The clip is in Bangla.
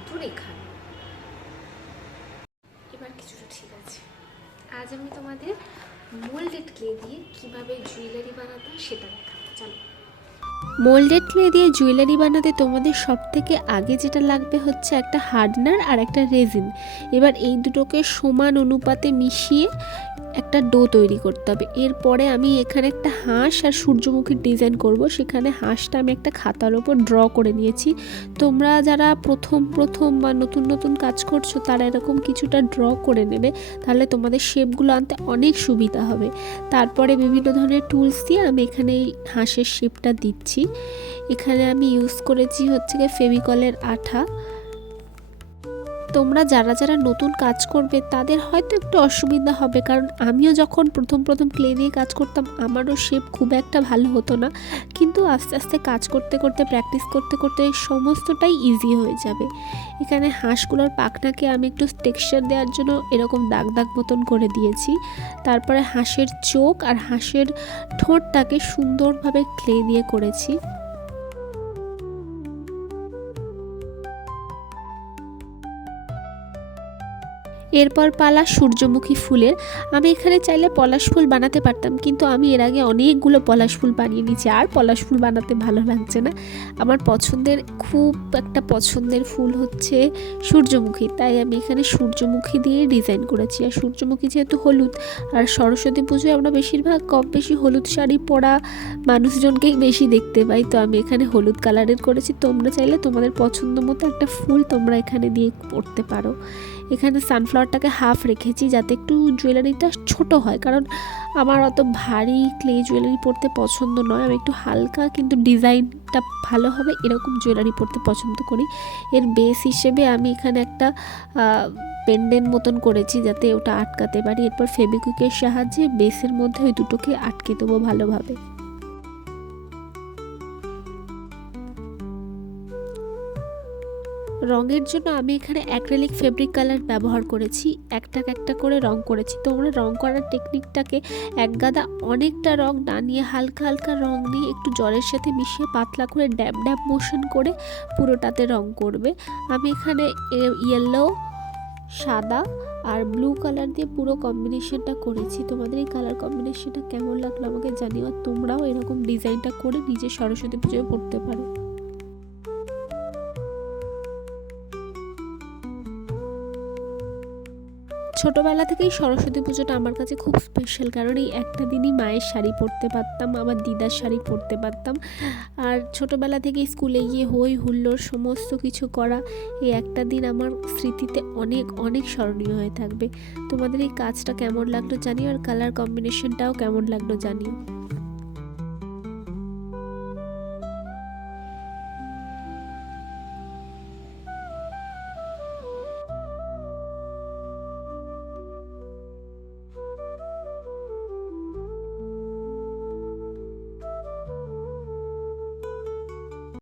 কিন্তু এখানে এবার কিছুটা ঠিক আছে। আজ আমি তোমাদের মোল্ডেড ক্লে দিয়ে কিভাবে জুয়েলারি বানাতে হয় সেটা দেখাবো। চলো। মোল্ডেড ক্লে দিয়ে জুয়েলারি বানাতে তোমাদের সবথেকে আগে যেটা লাগবে হচ্ছে একটা হার্ডনার আর একটা রেজিন। এবার এই দুটোকে সমান অনুপাতে মিশিয়ে একটা ডো তৈরি করতে হবে। এরপরে আমি এখানে একটা হাঁস আর সূর্যমুখীর ডিজাইন করব। সেখানে হাঁসটা আমি একটা খাতার ওপর ড্র করে নিয়েছি। তোমরা যারা প্রথম বা নতুন কাজ করছো তারা এরকম কিছুটা ড্র করে নেবে, তাহলে তোমাদের শেপগুলো আনতে অনেক সুবিধা হবে। তারপরে বিভিন্ন ধরনের টুলস দিয়ে আমি এখানে এই হাঁসের শেপটা দিচ্ছি। এখানে আমি ইউজ করেছি হচ্ছে ফেভিকলের আঠা। তোমরা যারা নতুন কাজ করবে তাদের হয়তো একটু অসুবিধা হবে, কারণ আমিও যখন প্রথম ক্লে দিয়ে কাজ করতাম আমারও শেপ খুব একটা ভালো হতো না, কিন্তু আস্তে আস্তে কাজ করতে প্র্যাকটিস করতে সমস্তটাই ইজি হয়ে যাবে। এখানে হাঁসগুলোর পাখনাকে আমি একটু টেক্সচার দেওয়ার জন্য এরকম দাগ মতন করে দিয়েছি। তারপরে হাঁসের চোখ আর হাঁসের ঠোঁটটাকে সুন্দরভাবে ক্লে দিয়ে করেছি। এরপর পালা সূর্যমুখী ফুলের। আমি এখানে চাইলে পলাশ ফুল বানাতে পারতাম, কিন্তু আমি এর আগে অনেকগুলো পলাশ ফুল বানিয়ে নিয়েছি, আর পলাশ ফুল বানাতে ভালো লাগছে না। আমার খুব একটা পছন্দের ফুল হচ্ছে সূর্যমুখী, তাই আমি এখানে সূর্যমুখী দিয়ে ডিজাইন করেছি। আর সূর্যমুখী যেহেতু হলুদ, আর সরস্বতী পুজোয় আমরা বেশিরভাগ কম বেশি হলুদ শাড়ি পরা মানুষজনকেই বেশি দেখতে পাই, তো আমি এখানে হলুদ কালারের করেছি। তোমরা চাইলে তোমাদের পছন্দ মতো একটা ফুল তোমরা এখানে দিয়ে পরতে পারো। এখানে সানফ্লাওয়ারটাকে হাফ রেখেছি যাতে একটু জুয়েলারিটা ছোট হয়, কারণ আমার অত ভারী ক্লে জুয়েলারি পরতে পছন্দ নয়। আমি একটু হালকা কিন্তু ডিজাইনটা ভালো হবে এরকম জুয়েলারি পরতে পছন্দ করি। এর বেস হিসেবে আমি এখানে একটা পেন্ডেন্ট মতন করেছি যাতে ওটা আটকাতে পারি। এরপর ফেবিকুইকের সাহায্যে বেসের মধ্যে ওই দুটোকে আটকে দেবো ভালোভাবে। রঙের জন্য আমি এখানে অ্যাক্রিলিক ফেব্রিক কালার ব্যবহার করেছি, একটা করে রং করেছি। তোমরা রং করার টেকনিকটাকে একগাদা অনেকটা রং না নিয়ে হালকা রং নিয়ে একটু জলের সাথে মিশিয়ে পাতলা করে ড্যাব মোশন করে পুরোটাতে রং করবে। আমি এখানে ইয়েলো, সাদা আর ব্লু কালার দিয়ে পুরো কম্বিনেশনটা করেছি। তোমাদের এই কালার কম্বিনেশনটা কেমন লাগলো আমাকে জানিও। আর তোমরাও এরকম ডিজাইনটা করে নিজে সরস্বতী পুজোয় পড়তে পারো। ছোটোবেলা থেকেই সরস্বতী পুজোটা আমার কাছে খুব স্পেশাল, কারণ এই একটা দিনই মায়ের শাড়ি পরতে পারতাম, আমার দিদার শাড়ি পরতে পারতাম। আর ছোটোবেলা থেকেই স্কুলে গিয়ে হই হুল্লোড় সমস্ত কিছু করা, এই একটা দিন আমার স্মৃতিতে অনেক স্মরণীয় হয়ে থাকবে। তোমাদের এই কাজটা কেমন লাগলো জানিও, আর কালার কম্বিনেশনটাও কেমন লাগলো জানিও।